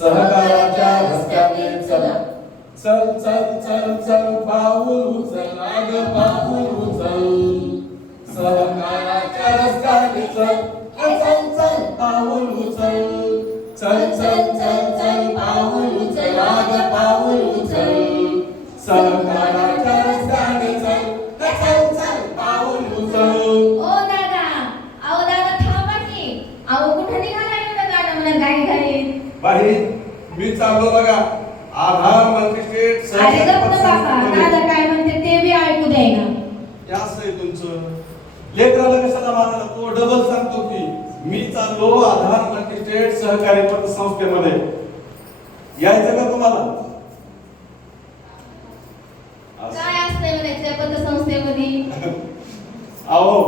सहकाराच्या रस्त्याने चला. चल चल चल चल पाऊल उचल, अग पाऊल उचल. सहकाराच्या रस्त्याने चल, चल चल पाऊल उचल. चल चल चल चल पाऊल उचल, अग पाऊल उचल. सहकाराच्या रस्त्याने चल, चल चल पाऊल उचल. ओ दादा, अहो दादा थांबा की. अहो कुठे निघाला एवढं गाणं म्हणत घाई घाईत? बाई मी चाललो बघा आधार मल्टीस्टेट अरे गप्प बाबा, दादा काय म्हणते ते बी ऐकू द्यायना. हे असं आहे तुमचं. लेकराला कशाला मारायला? तो डबल सांगतो की मी चाललो आधार मल्टीस्टेट सहकारी पतसंस्थेमध्ये. यायचं का तुम्हाला? काय असतंय म्हणायचं पतसंस्थेमध्ये? अहो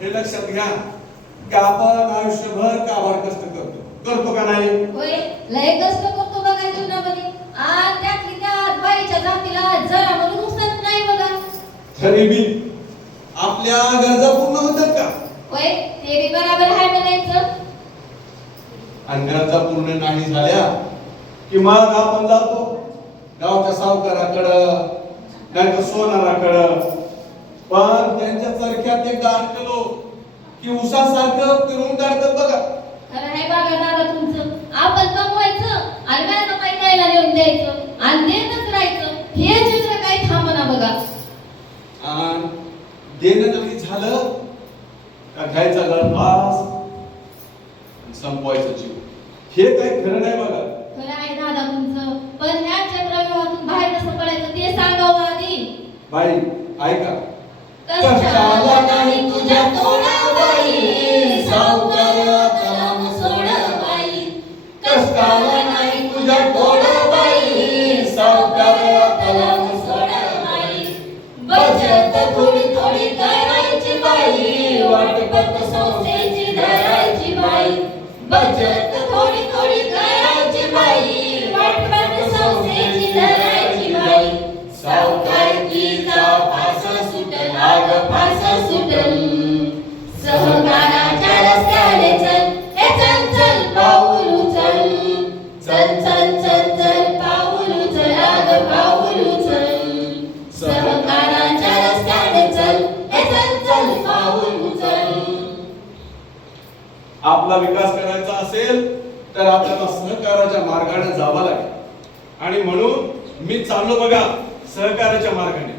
हे लक्षात घ्या की आपण आयुष्यभर काबाड कष्ट करतो का नाही? होय, लय कष्ट करतो बघा जीवनामध्ये. आणि त्यातली त्या बाईच्या जातीला जरा म्हणून नुकसान नाही बघा. तरी बी आपल्या गरजा पूर्ण होतात का? होय, ते बी बरोबर आहे म्हणायचं. आणि गरजा पूर्ण नाही झाल्या की मग आपण जातो गावच्या सावकाराकडं नाही तर सोनाराकडं. पण त्यांच्या चरख्यात एकदा अडकलो की उसासारखं फिरून काढतात बघा. खरं आहे बघा दादा तुमचं. आपण कमवायचं आणि बायका पैकायला नेऊन द्यायचं आणि देतच राहायचं. हे चित्र काही थांबना बघा. आणि देणं नाही झालं का घ्यायचा गळफास संपवायचं जीव. हे काही खरं नाही बघा. खरं आहे दादा तुमचं. पण ह्या चक्रव्यूहातून बाहेर कसं पडायचं ते सांगावं आधी. बाई ऐका. कष्टाला नाही तुझ्या तोडाबाई, सावकाराला सोडाबाई. कष्टाला नाही तुझ्या तोडाबाई, सावकाराला सोडाबाई. बचत थोडी थोडी करायची बाई, वाटपत संस्थेची धरायची बाई. बचत थोडी थोडी करायची बाई, वाटपत संस्थेची धरायची बाई. सावकारकीचा फास सुटल, आग फास सुटल. सहकाराच्या रस्त्याने चल, हे चल चल पाऊल उचल. चल चल चल चल पाऊल उचल, आग पाऊल उचल. सहकाराच्या रस्त्याने चल, हे चल चल पाऊल उचल. आपला विकास करायचा असेल तर आपल्याला सहकाराच्या मार्गाने जावं लागेल. आणि म्हणून मी चाललो बघा सहकाराच्या मार्गाने.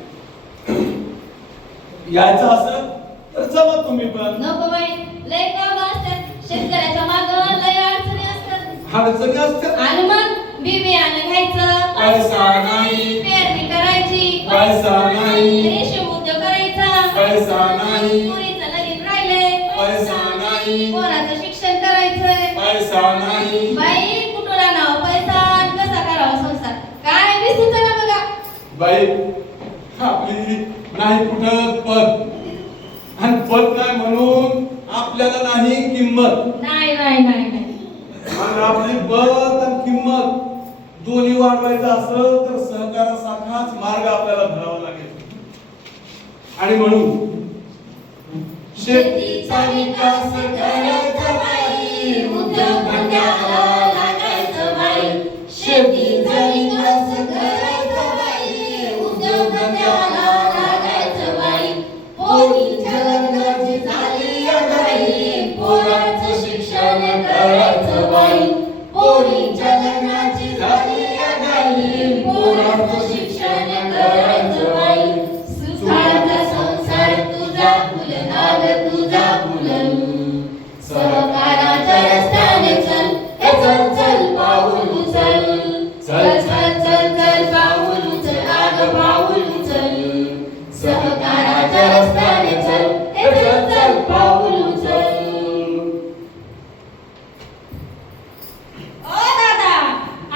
यायचं असं तर चला तुम्ही पण. नको बाई, लय काम असतात. शेतकऱ्याच्या मागं लय अडचणी असतात. अडचणी असतात. आणि मग बी बियाणं घ्यायचं, पैसा नाही. पेरणी करायची, पैसा नाही. रेशीम उद्योग करायचा, पैसा नाही. मुलीचं लगीन राहिलंय, पैसा नाही. पोराचं शिक्षण करायचंय, पैसा नाही. बाई कुठून आणावं पैसा आणि कसा करावा संसार? काय बी सुचना बघा. बाई आपली नाही कुठं पद आणि पद नाही म्हणून आपल्याला नाही किंमत. नाही नाही नाही नाही. आणि आपली पद आणि किंमत दोन्ही वाढवायचं असं तर सहकारासारखाच मार्ग आपल्याला धरावा लागेल. आणि म्हणून शेतीचा विकास करायचा बाई, उद्योगधंद्याला लागायचं बाई. शेतीचा विकास करायचा बाई, उद्योगधंद्याला लागायचं बाई. पोरीच्या लग्नाची झाली या बाई, पोराचं शिक्षण करायचं बाई. पोरीच्या लग्नाची झाली या बाई, पोराचं शिक्षण करायचं बाई. सुखाचा संसार तुझा फुलणार, तुझा फुलन. सहकाराच्या रस्त्याने चल, हे चल चल पाऊल उचल. चल चल चल चल पाऊल उचल, आग पाऊल उचल. सहकाराच्या रस्त्याने चल, हे चल चल पाऊल उचल. ओ दादा,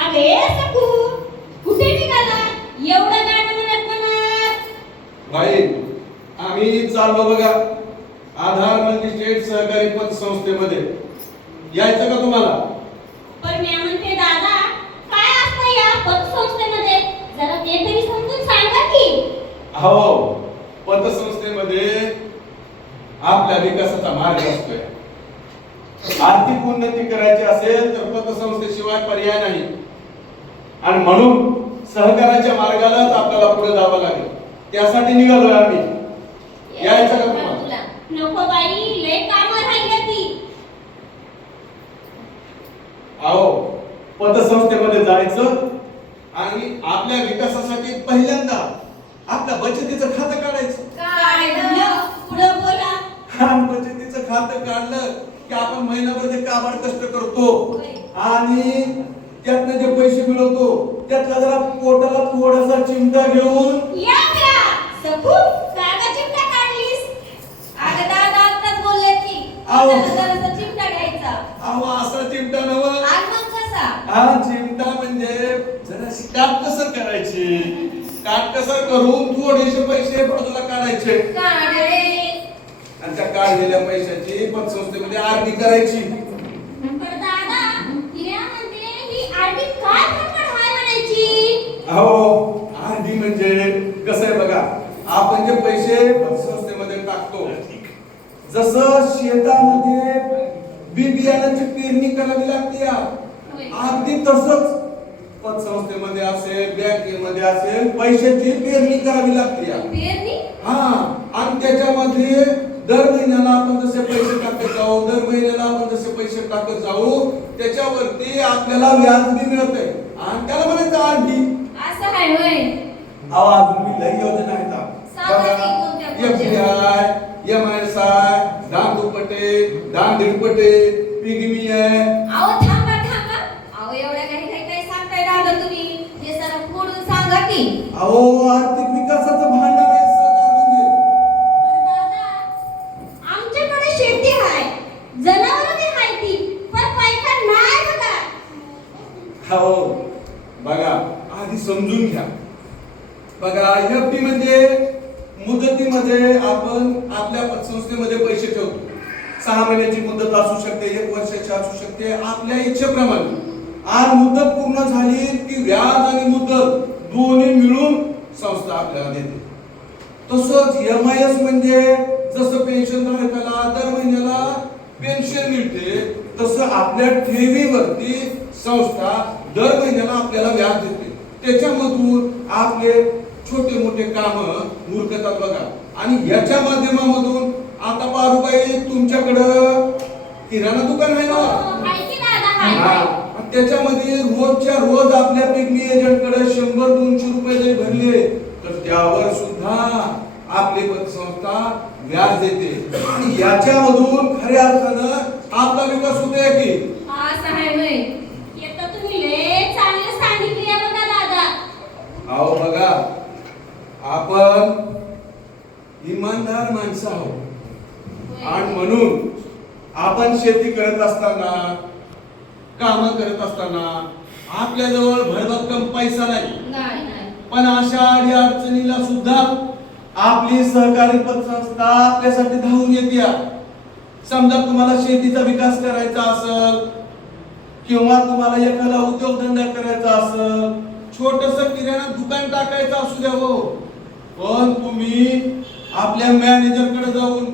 अरे सकू, कुठे निघाला? एवढं गाणं म्हणत म्हणत. बाई आम्ही चाललो बघा आधार मल्टीस्टेट सहकारी पतसंस्थेमध्ये. यायचं का तुम्हाला? पण मी म्हणते दादा, काय असतं या पतसंस्थेमध्ये? जरा ते तरी समजून सांगा की. हो, पतसंस्थेमध्ये आपल्या विकासाचा मार्ग असतोय. आर्थिक उन्नती करायची असेल तर पतसंस्थेशिवाय संस्थेशिवाय पर्याय नाही आणि म्हणून सहकाराच्या मार्गालाच आपल्याला पुढे जावं लागेल. त्यासाठी निघालोय आम्ही. यायचं का तुम्हाला? नको बाई, लय कामं राहिली ती. अहो, पतसंस्थेमध्ये जायचं आणि आपल्या विकासासाठी पहिल्यांदा आपल्या बचतीचं खातं काढायचं. काढलं, पुढं बोला. आणि बचतीचं खातं काढलं की आपण महिनाभर जे काबाड कष्ट करतो आणि त्यातनं जे पैसे मिळवतो त्यातला जरा पोटाला थोडासा चिमटा घेऊन या का? सखू, कागा चिमटा काढलीस? अगं दादा आत्ताच बोलले की आहो. जरासा चिमटा घ्यायचा. अहो असा चिमटा नव. आणि मग कसा? हा चिमटा म्हणजे जराशी काटकसर करायची. काटकसर करून थोडेसे पैसे बाजूला काढायचे काढ रे. आणि त्या काढलेल्या पैशाची पतसंस्थेमध्ये आरडी करायची. पण दादा, हिऱ्या म्हणते ही आरडी काय प्रकार हाय म्हणायची? अहो आरडी म्हणजे कसं आहे बघा, आपण जे पैसे पतसंस्थेमध्ये टाकतो, जसं शेतामध्ये बी बियाण्याची पेरणी करावी लागते अगदी तसंच पतसंस्थेमध्ये असेल, बँकेमध्ये असेल, पैशाची पेरणी करावी लागते. पेरणी? हा, आणि त्याच्यामध्ये दर महिन्याला आपण जसे पैसे टाकत जाऊ, दर महिन्याला आपण जसे पैसे टाकत जाऊ, त्याच्यावरती आपल्याला व्याज बी मिळतंय आणि त्याला म्हणायचं आरडी. असं आहे होय. अहो अजून मी लई योजना आहेत. सांगा की कोणत्या कोणत्या? एफडीआय, एमआयएसआय, दान दुप्पटे, दान दीडपटे, पिगमी आहे. अहो थांबा थांबा. अहो एवढ्या काही सांगताय दादा तुम्ही? हे जरा फोडून सांगा की. अहो आर्थिक विकासाचं भांडार आहे सहकार म्हणजे. पण दादा, आमच्याकडे शेती आहे, जनावरं बी आहे ती, पण पैसा नाही बघा. हो बघा, आधी समजून घ्या. बघा एफडी म्हणजे मुदतीमध्ये आपण आपल्या पतसंस्थेमध्ये पैसे ठेवतो. 6 महिन्याची मुदत असू शकते, 1 वर्षाची असू शकते, आपल्या इच्छेप्रमाणे. आणि मुदत पूर्ण झाली की व्याज आणि मुदत दोन्ही मिळून संस्था आपल्याला देते. तसंच एमआयएस म्हणजे जसं पेन्शन धारकाला दर महिन्याला पेन्शन मिळते, तसं आपल्या ठेवीवरती संस्था दर महिन्याला आपल्याला व्याज देते. त्याच्यामधून आपले छोटे मोठे काम मूर्खतात बघा. आणि याच्या माध्यमामधून आता पारुबाई तुमच्याकडं किराणा दुकान आहे ना? आहे की दादा? आहे. त्याच्यामध्ये रोजच्या रोज आपल्या पिगमी एजंटकडे 100-200 रुपये जरी भरले तर त्यावर सुद्धा आपली पतसंस्था व्याज देते. आणि याच्यामधून खऱ्या अर्थानं आपला विकास होतोय की. असं आहे होय. हे तर तुम्ही लय चांगलं सांगितले बघा दादा. अहो बघा, आपण इमानदार माणसं आहोत आणि म्हणून आपण शेती करत असताना, काम करत असताना आपल्याजवळ भरभक्कम पैसा नाही, नाही. पण अशा अडी अडचणीला सुद्धा आपली सहकारी पतसंस्था आपल्यासाठी धावून येते. समजा तुम्हाला शेतीचा विकास करायचा असेल किंवा तुम्हाला एखादा उद्योगधंदा करायचा असेल, छोटंसं किराणा दुकान टाकायचं असू द्या हो, पण तुम्ही आपल्या मॅनेजरकडे जाऊन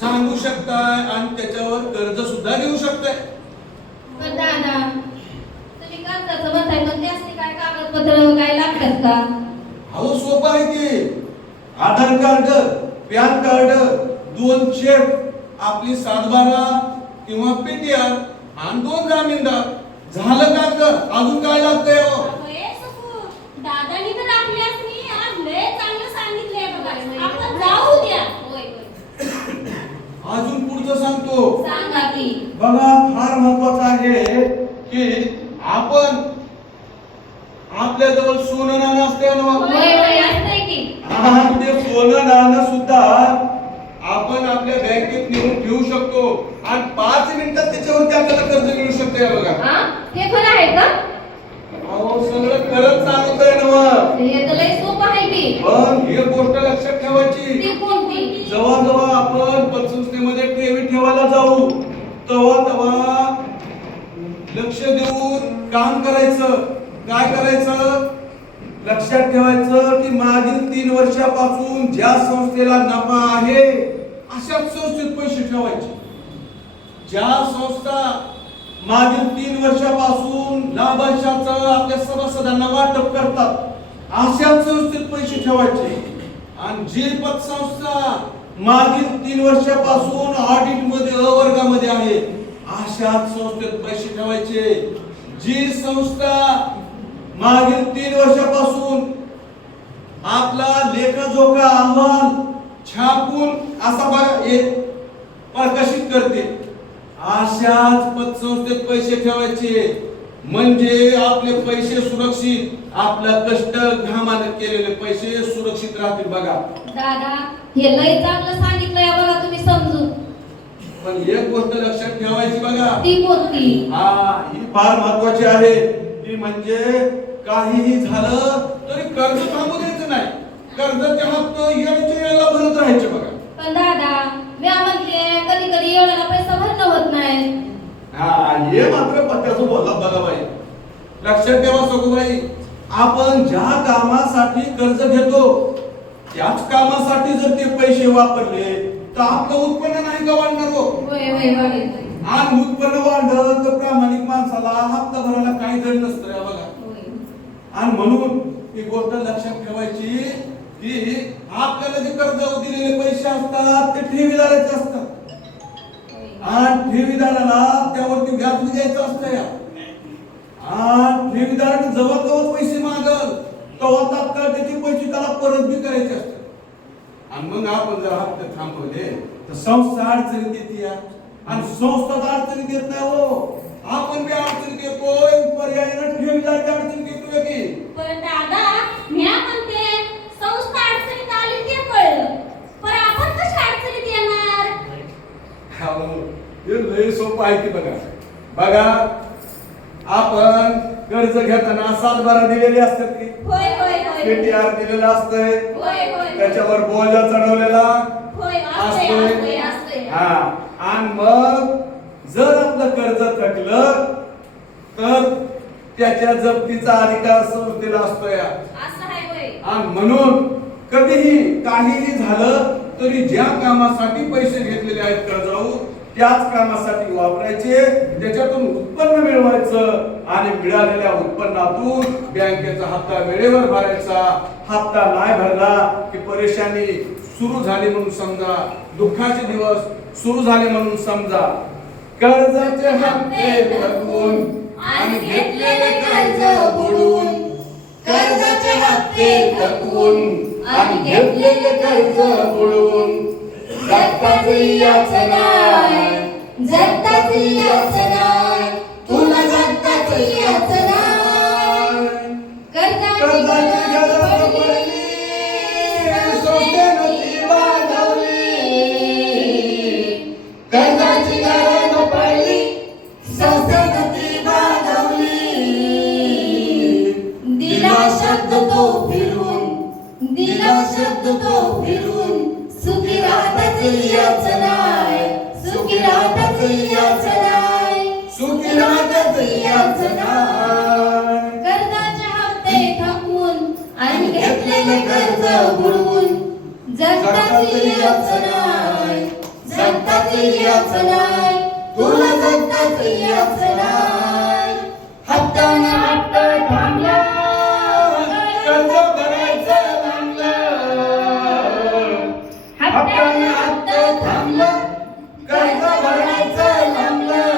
सांगू शकताय आणि त्याच्यावर कर्ज सुद्धा घेऊ शकताय. पण दादा, तुम्ही कर्जाचं म्हणताय, पण त्यासाठी काय कागदपत्र काय लागतात का? अहो सोपं आहे की. आधार कार्ड, पॅन कार्ड, 2 चेक, आपली 7/12 किंवा पीटीआर आणि 2 जामीनदार, झालं कागद. अजून काय लागतंय हो? दादानी तर आपल्यासनी आज लय चांगलं सांगितलंय बघा. आपण जाऊ द्या. अजून पुढचं सांगतो. सांगा की. बघा, फार महत्वाचं आहे की आपण आपल्याजवळ सोनं नाणं असते ना. होय असतंय की. आणि ते सोनं नाणं सुद्धा आपण आपल्या बँकेत नेऊन ठेवू शकतो आणि 5 मिनिटात त्याच्यावरती आपल्याला कर्ज मिळू शकते. बघा, हे खरं आहे का? अहो सगळं खरंच सांगतोय ना. हे तर लय सोपं आहे की. पण ही गोष्ट लक्षात ठेवायची, ती कोणती? जेव्हा आपण पतसंस्थेमध्ये ठेवी ठेवायला जाऊ तेव्हा लक्ष देऊन काम करायचं. काय करायचं? लक्षात ठेवायचं की मागील 3 वर्षापासून ज्या संस्थेला नफा आहे अशाच संस्थेत पैसे ठेवायचे. ज्या संस्था मागील 3 वर्षापासून लाभांशाचं आपल्या सभासदांना वाटप करतात. अशाच संस्थेत पैसे ठेवायचे. आणि जी पतसंस्था मागील 3 वर्षापासून ऑडिट मध्ये अवर्गामध्ये आहे अशाच संस्थेत पैसे ठेवायचे. जी संस्था मागील 3 वर्षापासून आपला लेखाजोखा अहवाल छापून असा प्रकाशित करते अशाच पतसंस्थेत पैसे ठेवायचे. म्हणजे आपले पैसे सुरक्षित, आपला कष्ट घामाने केलेले पैसे सुरक्षित राहतील. बघा दादा, हे लय चांगलं सांगितलंय बघा तुम्ही समजून. पण एक गोष्ट लक्षात ठेवायची बघा. ती कोणती? ही फार महत्वाची आहे. ती म्हणजे काहीही झालं तरी कर्ज थांबू द्यायचं नाही. कर्जाचे हप्ते याला भरत राहायचे. बघा पण दादा, मी म्हणते कधी कधी एवढ्याला पैसा भरणं होत नाही. हे मात्र पत्त्याचं बोलला बघा बाई. लक्षात ठेवा सगुबाई, आपण ज्या कामासाठी कर्ज घेतो त्याच कामासाठी जर ते पैसे वापरले तर आपलं उत्पन्न नाही का वाढणार हो. आणि उत्पन्न वाढलं तर प्रामाणिक माणसाला हप्ता भरायला काही जड नसतं या बघा. आणि म्हणून ही गोष्ट लक्षात ठेवायची की आपल्याला जे कर्ज दिलेले पैसे असतात ते ठेवीदाराचे असतात. आणि ठेवीदाराला त्यावरती व्याज द्यायचं असतं या. आणि ठेवीदाराने जवळ पैसे मागल तेव्हा तात्काळ त्याचे पैसे त्याला परत बी करायचे असतात. आणि मग आपण जर हप्ते थांबवले तर संस्था अडचणीत येते या. आणि संस्था अडचणीत येत नाही हो, आपण बी अडचणीत येतोय. पर्यायाने ठेवीदाराच्या अडचणीत येतोय की. पण दादा, मी म्हणते संस्था अडचणीत आली ते कळलं, पण आपण कशा अडचणीत येणार? हे लय सोपं आहे की. बघा आपण कर्ज घेताना सातबारा दिलेली असतात की. होय होय होय. पेटीआर दिलेला असतंय. होय होय. त्याच्यावर बोजा चढवलेला होय असतंय असतंय. आणि मग जर आपलं कर्ज थकलं तर त्याच्या जप्तीचा अधिकार संस्थेला असतोय. असं आहे होय. आणि म्हणून कधीही काहीही झालं तरी ज्या कामासाठी पैसे घेतलेले आहेत कर्जाऊ त्याच कामासाठी वापरायचे. त्याच्यातून उत्पन्न मिळवायचं आणि मिळालेल्या उत्पन्नातून बँकेचा हप्ता वेळेवर भरायचा. हप्ता नाही भरला की परेशानी सुरू झाली म्हणून समजा, दुःखाचे दिवस सुरू झाले म्हणून समजा. कर्जाचे हप्ते थकवून आणि घेतलेले कर्ज बुडून, कर्जाचे हप्ते थकवून आणि घेतलेले कर्ज बुडून जगताची याचना, जगताची याचना, तुला जगताची याचना. कर्जाची गरज पडली, संस्थेनं ती वाढवली. कर्जाची गरज पडली, संस्थेनं ती वाढवली. दिला शब्द तो फिरून, दिला शब्द तो फिरून, सुखी राहताची याचना, सुखी राहताची याचना, सुखी राहताची याचना. कर्जाचे हप्ते थकवून आणि घेतलेले कर्ज बुडवून, जगताची याचना, जगताची याचना, तुला जगताची याचना. हप्त्याने हप्ता थांबला, कर्ज भरायचं हप्त्याने हप्ता थांबला, कर्ज भरायचं थांबलं.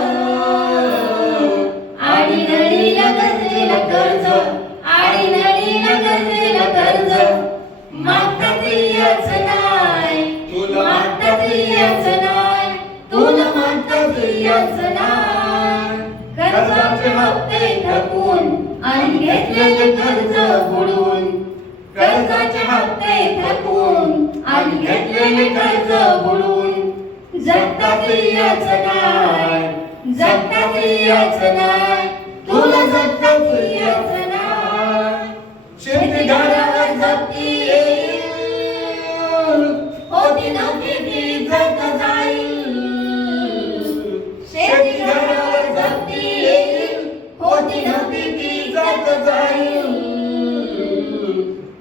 आणि नडीला गरजेलं कर्ज, आणि नडीला गरजेलं कर्ज, मागताची याचना, तुला मागताची याचना, तुला मागताची याचना. कर्जाचे हप्ते थकून आणि घेतलेले कर्ज बुडून, कर्जाचे हप्ते थकून आणि घेतलेले कर्ज बुडून, जगताची याचना, जगताची याचना, तुला जगताची याचना. शेती घरावर जप्ती येईल, होती नव्हती ती जगत जाईल. शेती घरावर जप्ती येईल, होती नव्हती ती जगत जाईल.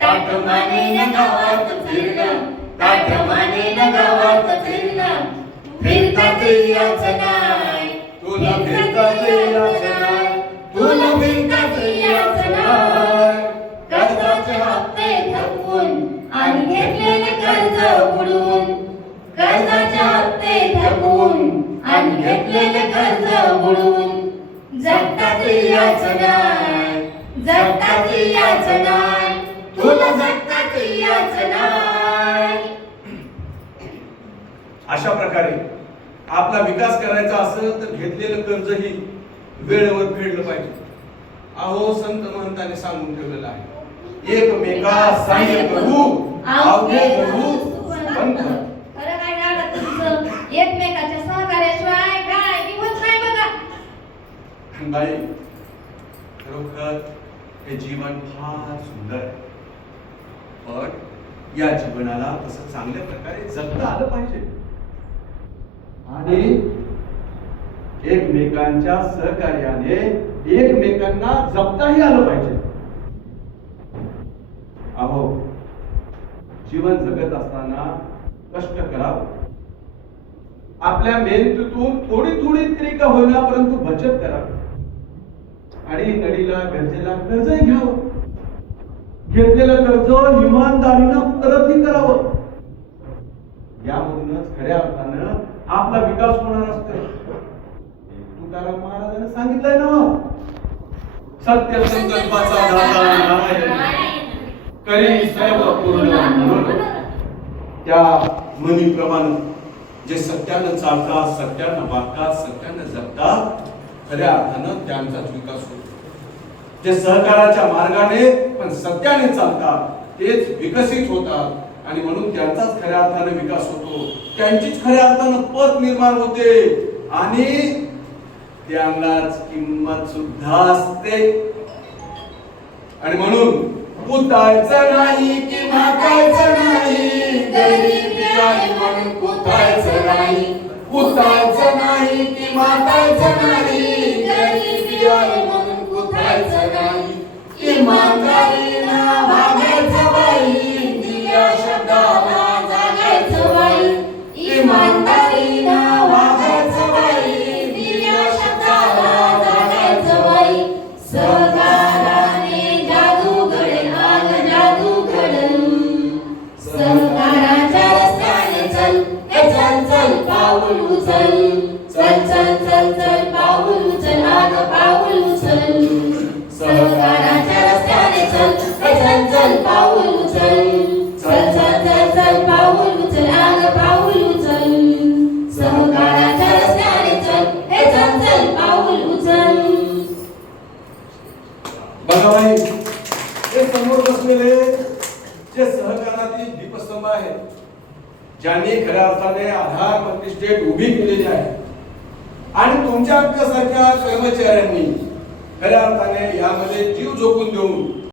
ताठमानेनं गावात फिरणं, ताठमानेनं गावात फिरणं, फिरताची याचना, तुला फिरताची जगताची याचना जगताची याचना तुला जगताची याचना. अशा प्रकारे आपला विकास करायचा असेल तर घेतलेलं कर्जही वेळेवर फेडलं पाहिजे. अहो संत महंतांनी सांगून ठेवलेलं आहे, एकमेका सहाय्य करू अवघे करू पंथ. खरं काय झालं तुमचं? एकमेकाच्या सहकार्याशिवाय काय होत नाही बघा. बाई, खरोखर हे जीवन फार सुंदर आहे, पण या जीवनाला असं चांगल्या प्रकारे जगता आलं पाहिजे आणि एकमेकांच्या सहकार्याने एकमेकांना जपताही आलं पाहिजे. अहो, जीवन जगत असताना कष्ट करावं, आपल्या मेहनतीतून थोडी थोडी तरी का होईना परंतु बचत करावी आणि नडीला गरजेला कर्जही घ्यावं. घेतलेलं कर्ज इमानदारीनं परतही करावं. यामधूनच खऱ्या अर्थानं आपला विकास होणार असतो. तुकाराम महाराजांनी सांगितलंय ना, सत्य संकल्पाचा दाता नारायण करी सर्व पूर्ण म्हणून. त्या म्हणीप्रमाणे जे सत्यानं चालतात, सत्यानं वागतात, सत्यानं जगतात, खऱ्या अर्थानं त्यांचाच विकास होतो. जे सहकाराच्या मार्गाने पण सत्याने चालतात तेच विकसित होतात आणि म्हणून त्यांचाच खऱ्या अर्थाने विकास होतो, त्यांचीच खऱ्या अर्थानं पत निर्माण होते आणि त्यांनाच किंमत सुद्धा असते. आणि म्हणून पुतायचं नाही की मागायचं नाही, गरिबी आहे म्हणून पुतायचं नाही. पुतायचं नाही की मागायचं नाही, गरिबी आहे म्हणून पुतायचं नाही. इमानदारीनं वागायचं बाई, दिल्या शब्दाला जागायचं बाई. इमानदारीनं वागायचं बाई, दिल्या शब्दाला जागायचं बाई. सहकाराने जादू घडेल, आग जादू घडेल. सहकाराच्या रस्त्याने चल, ए चल चल पाऊल उचल. चल चल चल चल पाऊल उचल, आग पाऊल उचल. सहकाराच्या रस्त्याने चल, ए चल चल पाऊल उचल. चल चल चल चल पाऊल उचल, आग पाऊल उचल. सहकाराच्या रस्त्याने चल, ए चल चल पाऊल उचल. बघा बाई, हे समोर बसलेले जे सहकारातील दीपस्तंभ आहेत, ज्यांनी खऱ्या अर्थाने आधार प्रतिष्ठेत उभी केलेली आहे आणि तुमच्या सारख्या कर्मचाऱ्यांनी खऱ्या अर्थाने यामध्ये जीव झोकून देऊन